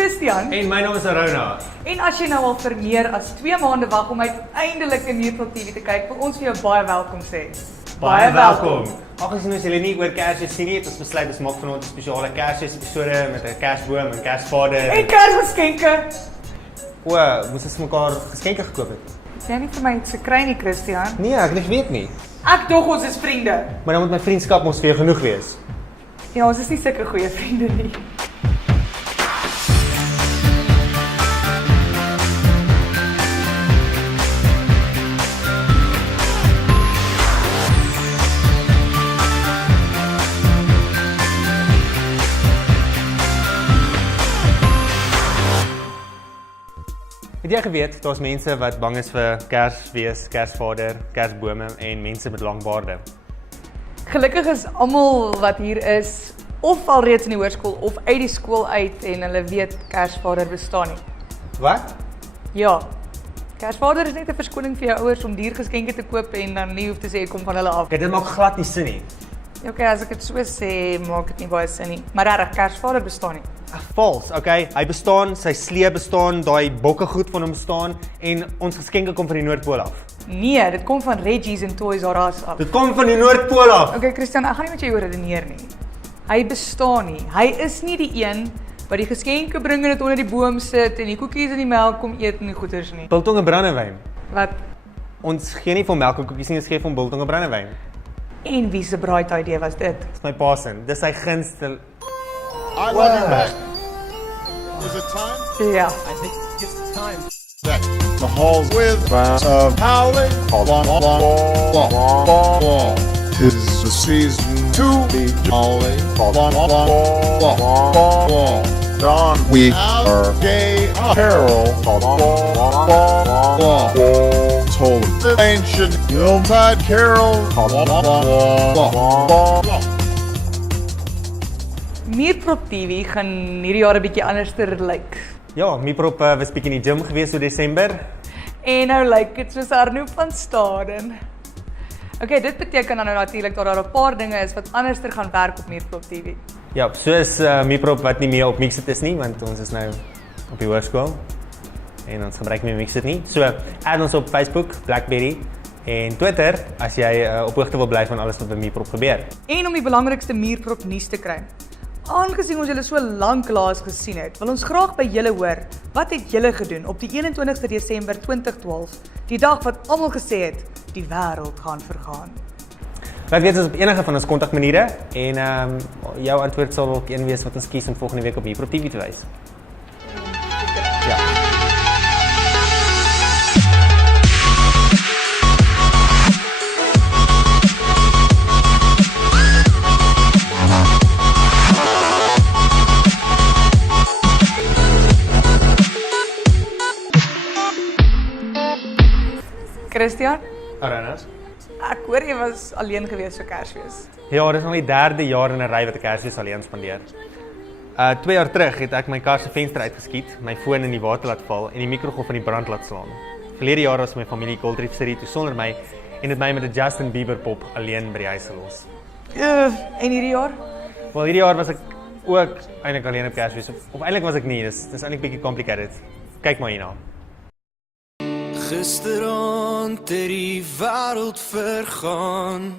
Christian. En my naam is Arona. En as jy nou al vir meer as 2 maande wag om uiteindelik 'n Meerpot TV te kyk, wil ons vir jou baie welkom sê. Baie welkom. Aangesien ons julle nie oor Kersfees sien nie, het ons besluit ons maak vanaand 'n spesiale Kersfees episode met 'n Kersboom en Kersvader. En Kersgeskenke. Moes ons mekaar geskenke gekoop het? Het jy nie vir my iets gekry nie, Christian? Nee, ek weet nie. Ek dog ons is vriende. Maar dan moet my vriendskap mos vir jou genoeg wees. Ja, ons is nie sulke goeie vriende nie. Het jy geweet, daar's mense wat bang is vir Kersfees, Kersvader, Kersbome en mense met lang baarde? Gelukkig is almal wat hier is of al reeds in die hoërskool of uit die skool uit en hulle weet Kersvader bestaan nie. Wat? Ja. Kersvader is net 'n verskoning vir jou ouers om duur geskenke te koop en dan nie hoef te sê kom van hulle af. Okay, dit maak glad nie sin nie. Okay, as ek dit so sê, maak dit nie baie sin nie. Maar regtig, Kersvader bestaan nie. Vals, okay? Hy bestaan, sy slee bestaan, daai bokke goed van hom bestaan en ons geskenke kom van die Noordpool af. Nee, dit kom van Reggie's en Toys R Us af. Dit kom van die Noordpool af. Okay, Christian, ek gaan nie met jou oor redeneer nie. Hy bestaan nie. Hy is nie die een wat die geskenke bring en dit onder die boom sit en die koekies en die melk kom eet en die goeders nie. Biltong en brandewyn. Wat? Ons gee nie vir melk en koekies nie, ons gee vir hom biltong en brandewyn. En wie se bright idee was dit? Dis my pa se. Dis sy gunste. I like that. Is it time? Ja. I think it's time. That the halls with howling long is the season to be howling Don we are gay apparel told the ancient Yuletide carol Meerpot TV gaan hierdie jaar 'n bietjie anderster lyk. Ja, Meerpot was bietjie in die gym gewees in Desember. En nou lyk dit soos Arno van Staden. Okay, dit beteken dan nou natuurlik dat daar 'n paar dinge is wat anderster gaan werk op Meerpot TV. Ja, soos Meerpot wat nie meer op Mixit is nie, want ons is nou op die hoërskool en ons gebruik nie Mixit nie. So, add ons op Facebook, BlackBerry en Twitter as jy op hoogte wil bly van alles wat by Meerpot gebeur. En om die belangrikste Meerpot nuus te kry. Aangesien ons julle so lank laas gesien het, wil ons graag by julle hoor, wat het julle gedoen op die 21ste Desember 2012, die dag wat almal gesê het, die wêreld gaan vergaan. Laat weet ons op enige van ons kontakmaniere en jou antwoord sal ook een wees wat ons kies om volgende week op Meerpot TV te wys. Ja. Christian, Aranas? ek hoor jy was alleen gewees vir Kersfees. Ja, dit is al die 3de jaar in 'n ry wat ek Kersfees alleen spandeer. 2 jaar terug het ek my kar se venster uitgeskiet, my foon in die water laat val en die mikrogolf van die brand laat slaan. Verlede jaar was my familie Gold Reef City toe sonder my en het my met 'n Justin Bieber pop alleen by die huis gelos. En hierdie jaar? Wel, hierdie jaar was ek ook eintlik alleen op Kersfees. Of eintlik was ek nie, dis eintlik bietjie complicated. Kyk maar hierna. Gisteraand het die wêreld vergaan.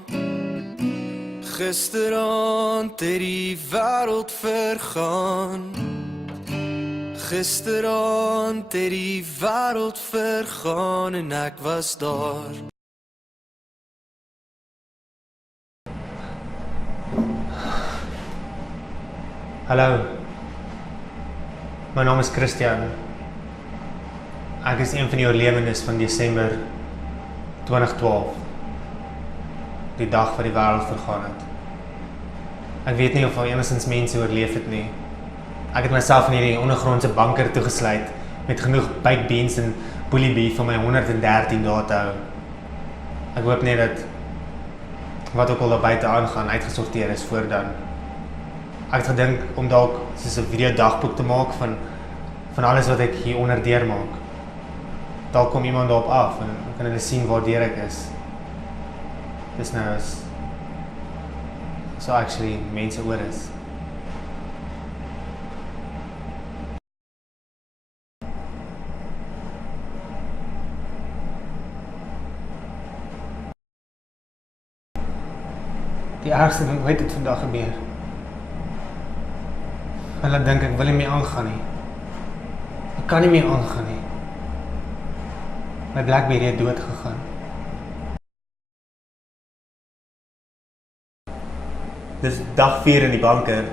Gisteraand het die wêreld vergaan. Gisteraand het die wêreld vergaan en ek was daar. Hallo. My naam is Christian. Ek is een van die oorlewendes van Desember 2012. Die dag wat die wêreld vergaan het. Ek weet nie of al enigstens mense oorleef het nie. Ek het myself in hierdie ondergrondse bunker toegesluit met genoeg baked beans en bully beef vir my 113 dae te hou. Ek hoop net dat wat ook al daar buite aangaan uitgesorteer is voor dan. Ek het gedink om dalk soos 'n video dagboek te maak van alles wat ek hier onder deurmaak. Dalk kom iemand daarop af en kan hulle sien waar deur ek is. Dis nou so actually mense oor is. Die ergste ding ooit het vandag gebeur. Hulle dink ek wil nie meer aangaan nie. Ek kan nie meer aangaan nie. My Blackberry het dood gegaan. Dis dag 4 in die banker.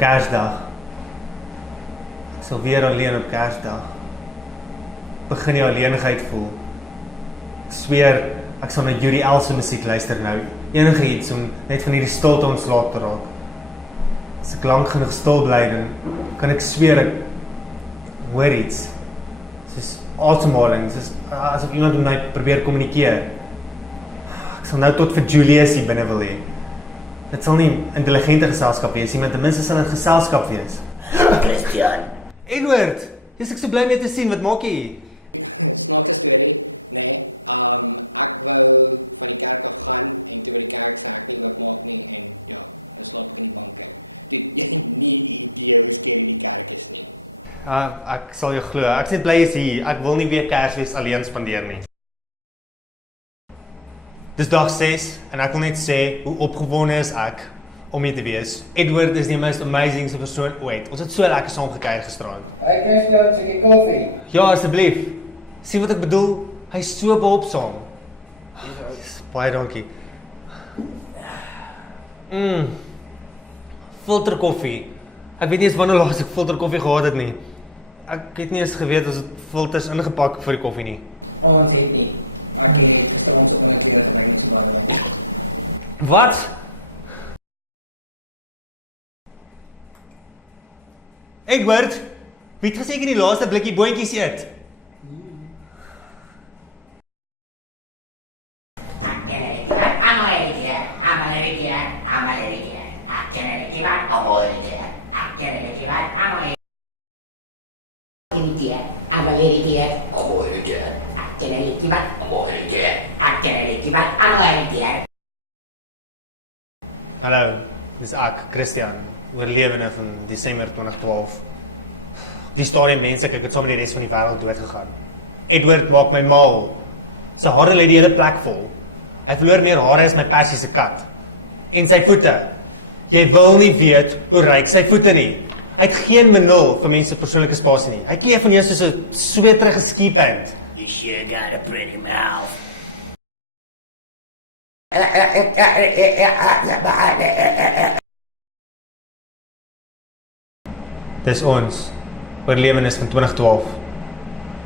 Kersdag. Ek sal weer alleen op Kersdag. Begin die alleenigheid voel. Ek sweer, ek sal na Yuri Els se musiek luister nou. Enige iets om net van hierdie stilte ontslae te raak. As ek lank genoeg stil bly, dan kan ek sweer ek hoor iets. Soos asemhaling, soos asof iemand met my probeer kommunikeer. Ek sal nou tot vir Julius hier binne wil hê. Dit sal nie intelligente geselskap wees nie, maar ten minste sal dit geselskap wees. Christian. Edward, jy's ek so bly om jou te sien, wat maak jy hier? Ek sal jou glo, ek sê bly is hier, ek wil nie weer Kersfees alleen spandeer nie. Dis dag 6 en ek wil net sê hoe opgewonde is ek om hier te wees. Edward is die most amazing persoon ooit. Ons het so lekker saam gekuier gisterand. Hey Christian, sê jy koffie? Ja, asseblief. Sien wat ek bedoel? Hy's so behulpsaam. Baie dankie. Filter koffie. Ek weet nie eens wanneer laas ek filter koffie gehad het nie. Ek het nie eens geweet as dit filters ingepak vir die koffie nie. Ons het nie. Wat? Edward, wie het gesê ek die laaste blikkie boontjies eet? Hallo, dis ek, Christian, oorlewende van Desember 2012. Die stadium mense, ek het saam met die res van die wêreld dood gegaan. Edward maak my mal. Sy hare lê die hele plek vol. Hy verloor meer hare as my Persie se kat. En sy voete. Jy wil nie weet hoe ryk sy voete nie. Hy het geen benul vir mense persoonlike spasie nie. Hy kleef van jou soos 'n sweterige skiepend. You sure got a pretty mouth. Dis ons, oorlewenis van 2012.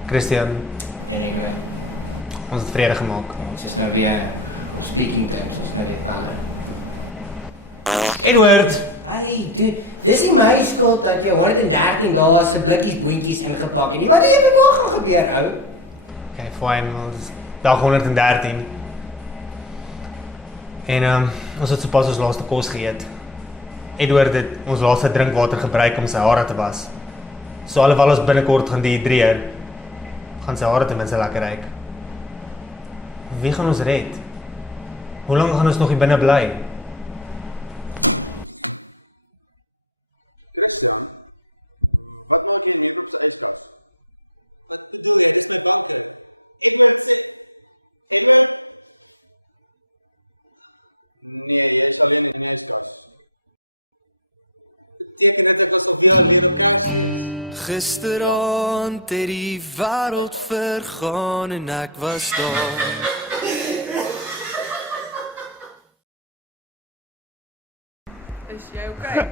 Christian, En ek weet, ons het vrede gemaak. ons is nou weer op speaking terms, ons is nou weer palle. Edward! Hey dude, dis nie my skuld dat jy 113 dae se blikkies boontjies ingepak het nie. Wat het jy vandag gaan gebeur, ou? Okay, fine, wel, dis dag 113. En ons het sopas ons laaste kos geëet. Edward het ons laaste drinkwater gebruik om sy hare te was. So alhoewel ons binnekort gaan dehydreer, gaan sy hare ten minste lekker ryk. Wie gaan ons red? Hoe lank gaan ons nog hier binne bly? Gisteraand het die wêreld vergaan en ek was daar. Is jy okay?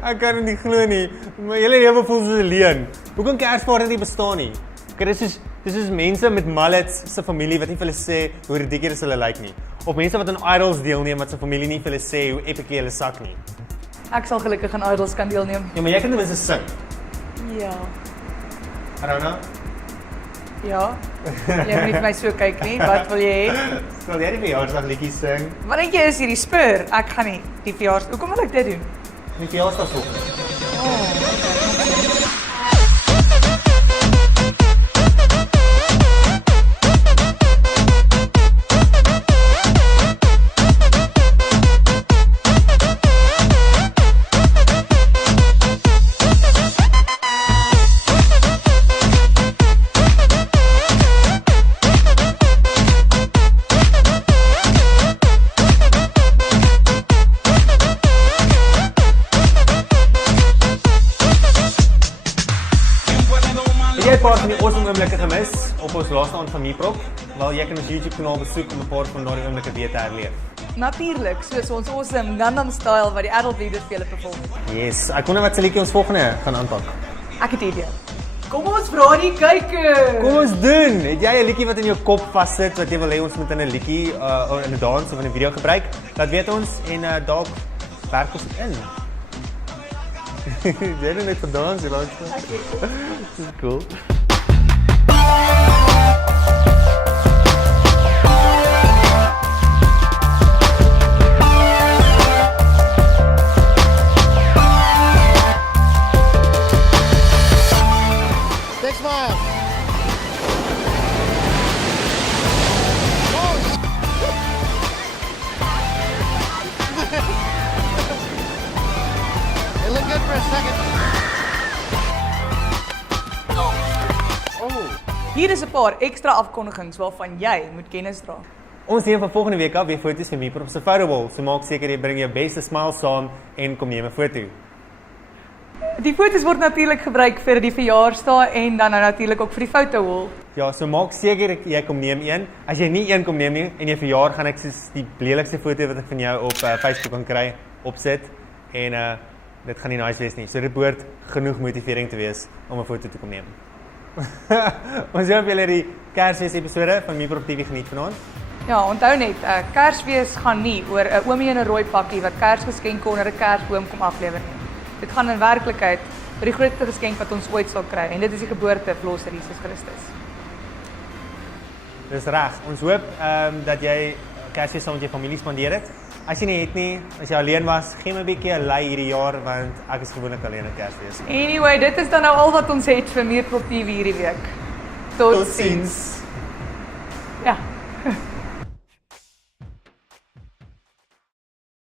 Ek kan dit nie glo nie. My hele lewe voel soos 'n leuen. Hoe kan Kersvaart nie bestaan nie? Kyk, dis is mense met mullets se familie wat nie vir hulle sê hoe ridiculous hulle lyk nie. Of mense wat aan Idols deelneem wat se familie nie vir hulle sê hoe epic hulle sak nie. Ek sal gelukkig aan Idols kan deelneem. Ja, maar jy kan ten minste sing. Ja. Rona, Ja. Jy moet nie vir my so kyk nie. Wat wil jy hê? sal jy die verjaarsdagliedjies sing? Wat dink jy is hierdie spur? Ek gaan nie die verjaarsdag. Hoekom wil ek dit doen? Die verjaarsdag. jy 'n paar van die awesome oomblikke gemis op ons laaste aand van Meeprop? Wel, jy kan ons YouTube kanaal besoek om 'n paar van daardie oomblikke weer te herleef. Natuurlik, soos ons awesome Gangnam Style wat die adult leaders vir julle perform het. Yes, ek wonder wat se liedjie ons volgende gaan aanpak. Ek het 'n idee. Kom ons vra die kykers. Kom ons doen. Het jy 'n liedjie wat in jou kop vassit wat jy wil hê ons moet in 'n liedjie of in 'n dans of in 'n video gebruik? Laat weet ons en dalk werk ons dit in. Jy het net gedans, jy laat. Dis cool. Big smile. It looked good for a second. Hier is 'n paar ekstra afkondigings waarvan jy moet kennis dra. Ons neem van volgende week af weer foto's vir Meeprop se photowall. So maak seker jy bring jou beste smile saam en kom neem 'n foto. Die foto's word natuurlik gebruik vir die verjaarsdae en dan nou natuurlik ook vir die fotowall. Ja, so maak seker jy kom neem een. As jy nie een kom neem nie en jy verjaar, gaan ek soos die lelikste foto wat ek van jou op Facebook kan kry opsit en dit gaan nie nice wees nie. So dit behoort genoeg motivering te wees om 'n foto te kom neem. Ons hoop julle die Kersfees episode van Meeprop TV geniet vanaand. Ja, onthou net, Kersfees gaan nie oor 'n oomie in 'n rooi pakkie wat Kersgeskenke onder 'n Kersboom kom aflewer nie. Dit gaan in werklikheid oor die grootste geskenk wat ons ooit sal kry en dit is die geboorte van Verlosser Jesus Christus. Dis reg. Ons hoop dat jy Kersfees saam met jou familie spandeer het. As jy nie het nie, as jy alleen was, gee my 'n bietjie 'n lei hierdie jaar want ek is gewoonlik alleen op Kersfees. Anyway, dit is dan nou al wat ons het vir Meeprop TV hierdie week. Totsiens. Ja.